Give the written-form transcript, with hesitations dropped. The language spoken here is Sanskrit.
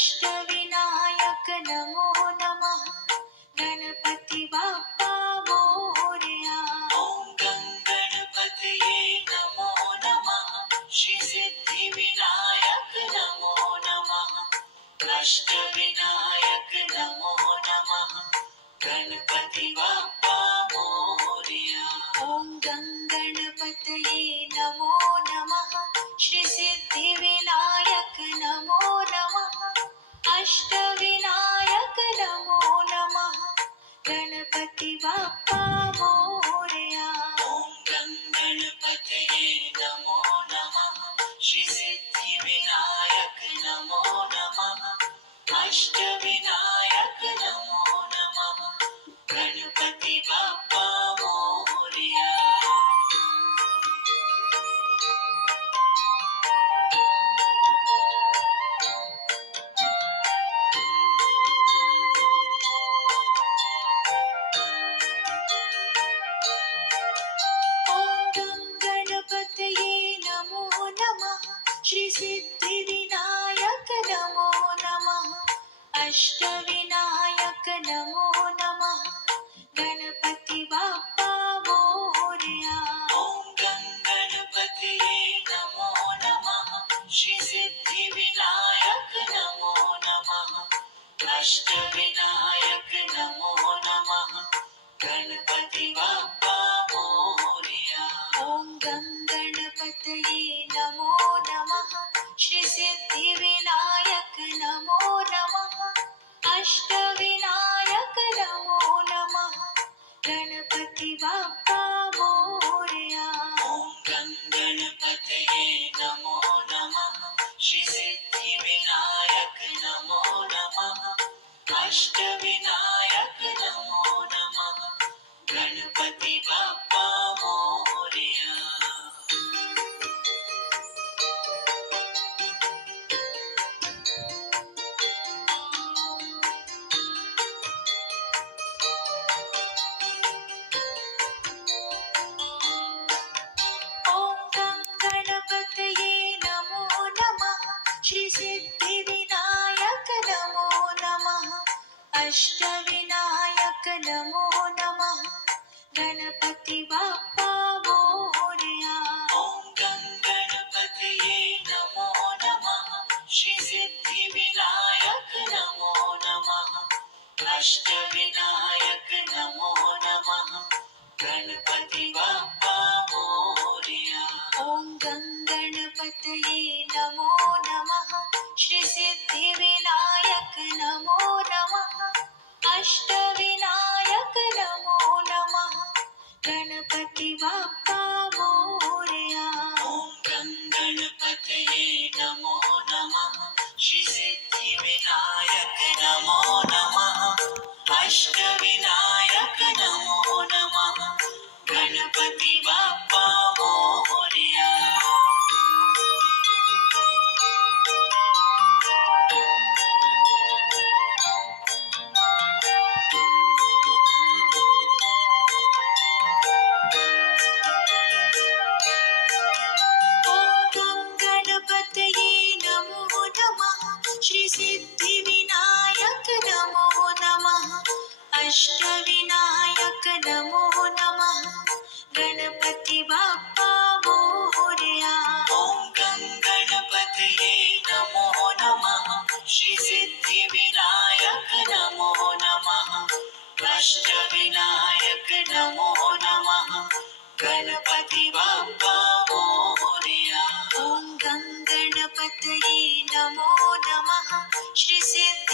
अष्टविनायक नमो नमः गणपति बाप्पा मोरया। ॐ गं गणपतये नमो नमः श्री सिद्धिविनायक नमो नमः अष्टविनायक नमो नमः गणपति बाप्पा मोरया। ॐ गं गणपतये नमो नमः श्री सिद्धिविनायक नमो नमः अष्टविनायक नमो नमः गणपति बाप्पा मोरया। ॐ गं गणपतये नमो नमः श्री सिद्धिविनायक नमो नमः अष्टविनायक नमो नमः गणपति बाप्पा मोरया। ॐ गं गणपतये नमो नमः श्री सिद्धिविनायक नमो नमः अष्टविनायक नमो नमः गणपति बाप्पा मोरया। ॐ गं गणपतये नमो नमः श्री सिद्धिविनायक नमो नमः अष्टविनायक नमो नमः गणपति बाप्पा मोरया। ॐ गं गणपतये नमो नमः श्री सिद्धिविनायक नमो नमः अष्टविनायक नमो नमः गणपति बाप्पा मोरया। ॐ गं गणपतये नमो नमः श्री सिद्धिविनायक नमो नमः अष्टविनायक नमो नमः गणपति बाप्पा मोरया। ॐ गं गणपतये नमो नमः श्री सिद्धिविनायक नमो नमः अष्टविनायक नमो नमः गणपति बाप्पा मोरया। ॐ गं गणपतये नमो नमः श्री सिद्धिविनायक नमो नमः अष्टविनायक नमो नमः गणपति बाप्पा मोरया। ॐ गं गणपतये नमो नमः श्री सिद्धिविनायक नमो नमः अष्टविनायक नमो नमः गणपति बाप्पा मोरया। ॐ गं गणपतये नमो नमः श्री सिद्धिविनायक नमो नमः अष्टविनायक नमो नमः गणपति बाप्पा मोरया। ॐ गं गणपतये नमो नमः श्री सिद्धिविनायक नमो नमः अष्टविनायक नमो नमः गणपति बाप्पा मोरया। ॐ गं गणपतये नमो नमः श्री सिद्धिविनायक नमो नमः अष्टविनायक नमो नमः गणपति बाप्पा मोरया। ॐ गं गणपतये नमो नमः श्री सिद्धिविनायक